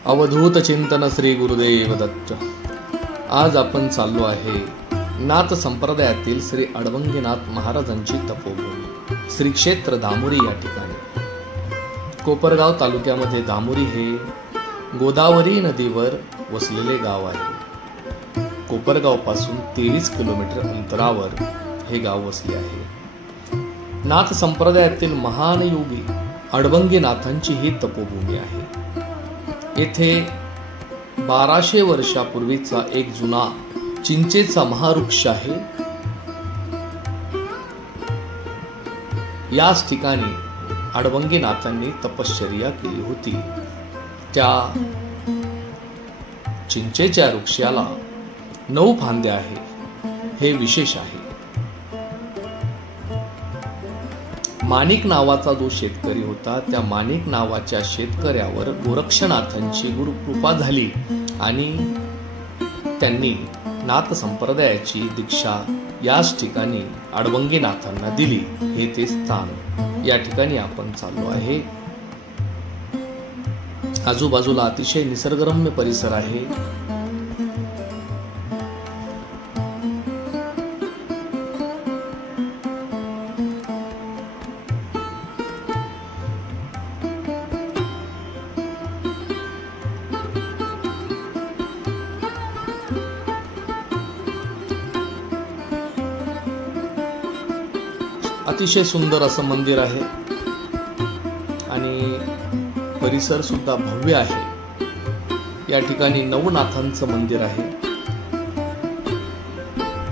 अवधूत चिंतन श्री गुरुदेव दत्त. आज आपण चाललो आहे नाथ संप्रदायातील श्री अडवंगीनाथ महाराजांची तपोभूमी श्री क्षेत्र धामोरी या ठिकाणी. कोपरगाव तालुक्यामध्ये धामोरी हे गोदावरी नदीवर वसलेले गाव आहे. कोपरगाव पासून 23 किलोमीटर अंतरावर हे गाव वसले आहे. नाथ संप्रदायातील महान योगी अडवंगीनाथांची ही तपोभूमी आहे. येथे 1200 वर्षापूर्वीचा एक जुना चिंचेचा महावृक्ष आहे. याच ठिकाणी अडवंगीनाथांनी तपश्चर्या केली होती. त्या चिंचेच्या वृक्षाला 9 फांद्या आहेत. हे विशेष आहे. माणिक नावाचा जो शेतकरी होता त्या माणिक नावाच्या शेतकऱ्यावर गोरक्षनाथांची गुरुकृपा झाली आणि त्यांनी नाथ संप्रदायाची दीक्षा याच ठिकाणी अडवंगीनाथांना दिली. हे ते स्थान. या ठिकाणी आपण चाललो आहे. आजूबाजूला अतिशय निसर्गरम्य परिसर आहे. अतिशय सुंदर असं मंदिर आहे आणि परिसर सुद्धा भव्य आहे. या ठिकाणी नवनाथांचं मंदिर आहे.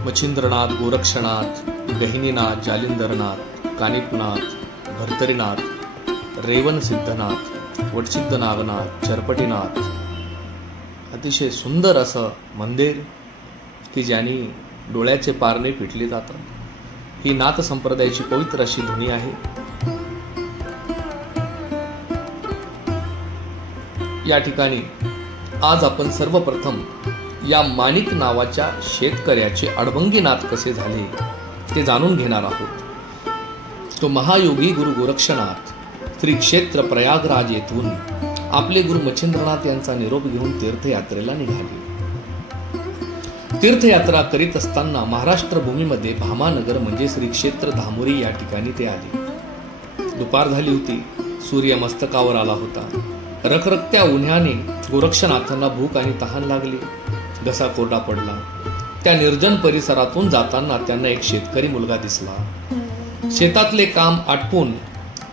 मच्छिंद्रनाथ, गोरक्षनाथ, गहिनीनाथ, जालिंदरनाथ, कानिपनाथ, भर्तरीनाथ, रेवन सिद्धनाथ, वटसिद्ध नागनाथ, चरपटीनाथ. अतिशय सुंदर असं मंदिर की ज्यानी डोळ्याचे पारणे पिटले जातात. ही नाथ संप्रदायाची पवित्र अशी धुनी आहे. या ठिकाणी आज आपण सर्वप्रथम या माणिक नावाच्या शेतकऱ्याचे अडवंगीनाथ कसे झाले ते जाणून घेणार आहोत. तो महायोगी गुरु गोरक्षनाथ श्री क्षेत्र प्रयागराज येथून आपले गुरु मच्छिंद्रनाथ यांचा निरोप घेऊन तीर्थयात्रेला निघाले. तीर्थयात्रा करीत असताना महाराष्ट्र भूमीमध्ये भामानगर म्हणजे श्री क्षेत्र धामोरी या ठिकाणी ते आले. दुपार झाली होती. सूर्य मस्तकावर आला होता. रखरखत्या उन्हाने गोरक्षनाथांना भूक आणि तहान लागली. घसा कोरडा पडला. त्या निर्जन परिसरातून जाताना त्यांना एक शेतकरी मुलगा दिसला. शेतातले काम आटपून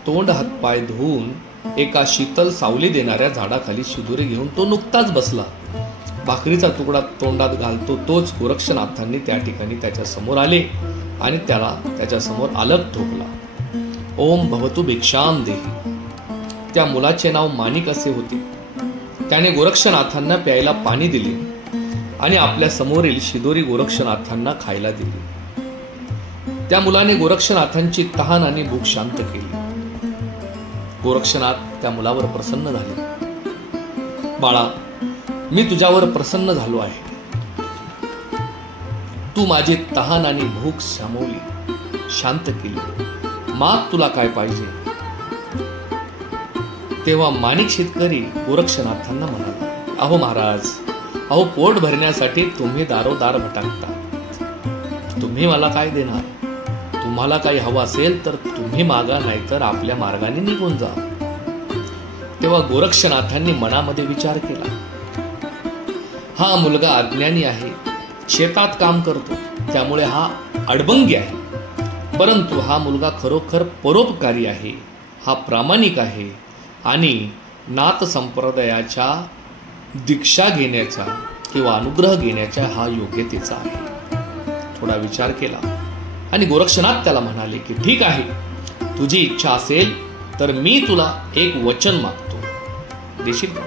तोंड हातपाय धुवून एका शीतल सावली देणाऱ्या झाडाखाली शिदोरी घेऊन तो नुकताच बसला. भाकरीचा तुकडा तोंडात घालतो तोच गोरक्षनाथांनी त्या ठिकाणी त्याच्या समोर आले आणि त्याला त्याच्या समोर अलग ठोकला. ओम भवतु भिक्षाम देही. त्या मुलाचे नाव माणिक असे होते. त्याने गोरक्षनाथांना प्यायला पाणी दिले आणि आपल्या समोरील शिदोरी गोरक्षनाथांना खायला दिली. त्या मुलाने गोरक्षनाथांची तहान आणि भूक शांत केली. गोरक्षनाथ त्या मुलावर प्रसन्न झाले. बाळा, मी तुझ्यावर प्रसन्न झालो आहे. तू माझी तहान आणि भूक शमवली, शांत केली. माग तुला काय पाहिजे. तेव्हा माणिक शेतकरी गोरक्षनाथांना म्हणाला, अहो महाराज, अहो पोट भरण्यासाठी तुम्ही दारोदार भटकता. तुम्ही मला काय देणार. तुम्हाला काही हवं असेल तर तुम्ही मागा, नाहीतर आपल्या मार्गाने निघून जा. तेव्हा गोरक्षनाथांनी मनामध्ये विचार केला, हा मुलगा अज्ञानी आहे. शेतात काम करतो त्यामुळे हा अडवंगी आहे. परंतु हा मुलगा खरोखर परोपकारी आहे. हा प्रामाणिक आहे आणि नाथ संप्रदायाच्या दीक्षा घेण्याचा किंवा अनुग्रह घेण्याच्या हा योग्यतेचा आहे. थोडा विचार केला आणि गोरक्षनाथ त्याला म्हणाले की ठीक आहे, तुझी इच्छा असेल तर मी तुला एक वचन मागतो. देशील का.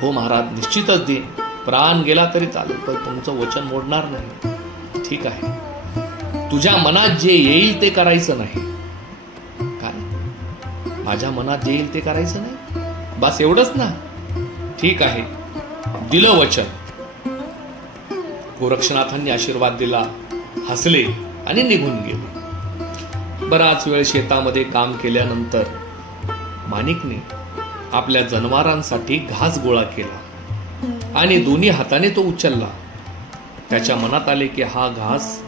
हो महाराज, निश्चितच देईन. प्राण गेला तरी चालेल, पण तुमचं वचन मोडणार नाही. ठीक आहे. तुझ्या मनात जे येईल ते करायचं नाही. काय. माझ्या मनात जे येईल ते करायचं नाही. बस एवढंच ना. ठीक आहे, दिलं वचन. गोरक्षनाथांनी आशीर्वाद दिला, हसले आणि निघून गेले. बराच वेळ शेतामध्ये काम केल्यानंतर माणिकने आपल्या जनावरांसाठी घास गोळा केला आणि दोन्ही हाताने तो उचलला. त्याच्या मनात आले की हा घास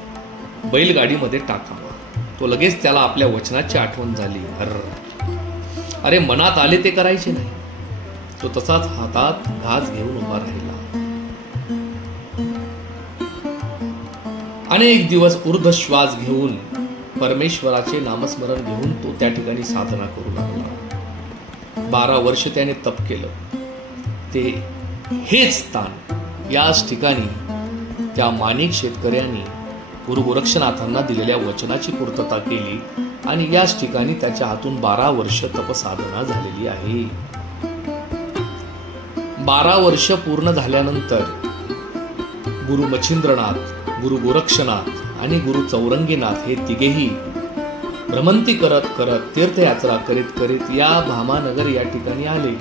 बैलगाडीमध्ये टाकावा. तो लगेच त्याला आपल्या वचनाची आठवण झाली. अरे मनात आले ते करायचे नाही. तो तसाच हातात घास घेऊन उभा राहिला. अनेक दिवस ऊर्ध्वश्वास घेऊन परमेश्वराचे नामस्मरण घेऊन तो त्या ठिकाणी साधना करू लागला. 12 वर्ष त्याने तप केलं. ते हेच स्थान याच ठिकाणी त्या माणिक शेतकऱ्यांनी गुरु गोरक्षनाथांना दिलेल्या वचनाची पूर्तता केली आणि याच ठिकाणी त्याच्या हातून 12 वर्ष तपसाधना झालेली आहे. 12 वर्ष पूर्ण झाल्यानंतर गुरु मच्छिंद्रनाथ, गुरु गोरक्षनाथ आणि गुरु चौरंगीनाथ हे तिघेही भ्रमंती करत करत तीर्थयात्रा करीत करीत या भामानगर या ठिकाणी आले.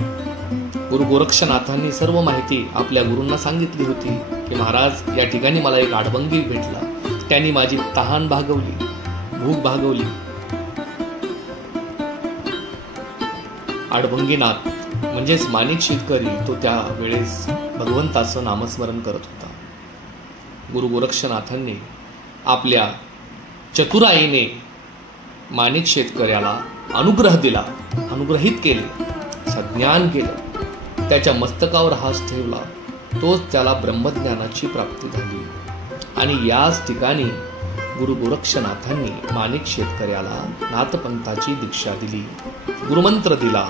गुरु गोरक्षनाथांनी सर्व माहिती आपल्या गुरूंना सांगितली होती की महाराज या ठिकाणी मला एक आडबंगी भेटला. त्यांनी माझी तहान भागवली, भूक भागवली. आडबंगीनाथ म्हणजेच माणिक शेतकरी तो त्या वेळेस भगवंताचं नामस्मरण करत होता. गुरु गोरक्षनाथांनी आपल्या चतुराईने माणिक शेतकऱ्याला अनुग्रह दिला, अनुग्रहित केले, सज्ञान केलं. त्याच्या मस्तकावर हात ठेवला. तोच त्याला ब्रह्मज्ञानाची प्राप्ती झाली. आणि याच ठिकाणी गुरु गोरक्षनाथांनी माणिक शेतकऱ्याला नाथपंथाची दीक्षा दिली, गुरुमंत्र दिला,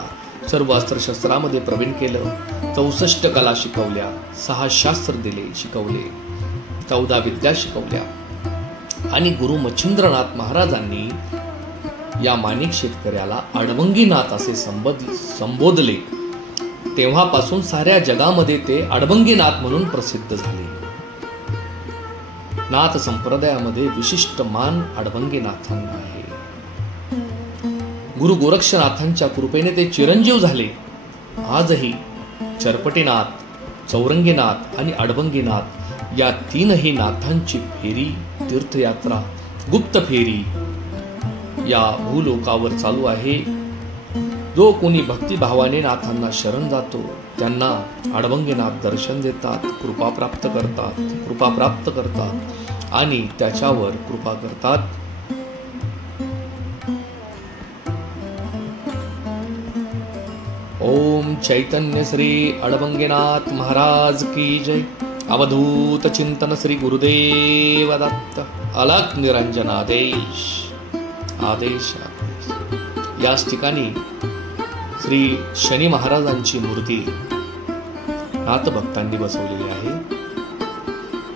सर्व अस्त्रशस्त्रामध्ये प्रवीण केलं, 64 कला शिकवल्या, 6 शास्त्र दिले, शिकवले, 14 विद्या शिकवल्या. आणि गुरु मच्छिंद्रनाथ महाराजांनी या माणिक शेतकऱ्याला अडबंगीनाथ असे संबोधले. तेव्हापासून साऱ्या जगामध्ये ते अडबंगीनाथ म्हणून प्रसिद्ध झाले. नाथ संप्रदायामध्ये विशिष्ट मान अडबंगीनाथांना आहे. गुरु गोरक्षनाथांच्या कृपेने ते चिरंजीव झाले. आजही चरपटीनाथ, चौरंगीनाथ आणि अडबंगीनाथ या तीनही नाथांची फेरी, तीर्थयात्रा, गुप्त फेरी या भूलोकावर चालू आहे. जो कोणी भक्तिभावाने नाथांना शरण जातो त्यांना अडबंगीनाथ दर्शन देतात, कृपा प्राप्त करतात आणि त्याच्यावर कृपा करतात. ओम चैतन्य श्री अडबंगीनाथ महाराज की जय. अवधूत चिंतन श्री गुरुदेव दत्त. अलख निरंजन आदेश आदेश. याच ठिकाणी श्री शनी महाराजांची मूर्ती नाथभक्तांनी बसवलेली आहे.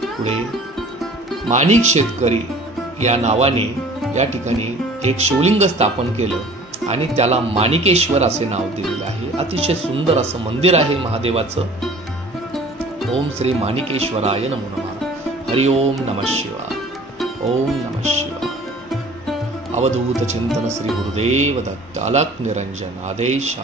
पुढे माणिक शेतकरी या नावाने या ठिकाणी एक शिवलिंग स्थापन केलं आणि त्याला माणिकेश्वर असे नाव दिलेले आहे. अतिशय सुंदर असं मंदिर आहे महादेवाचं. ओम श्री माणिकेश्वराय नमो नमः. हरि ओम नमः शिवाय. ओम नमः शिवाय. अवधूत चिंतन श्री गुरुदेव दत्त. अलख निरंजन आदेश.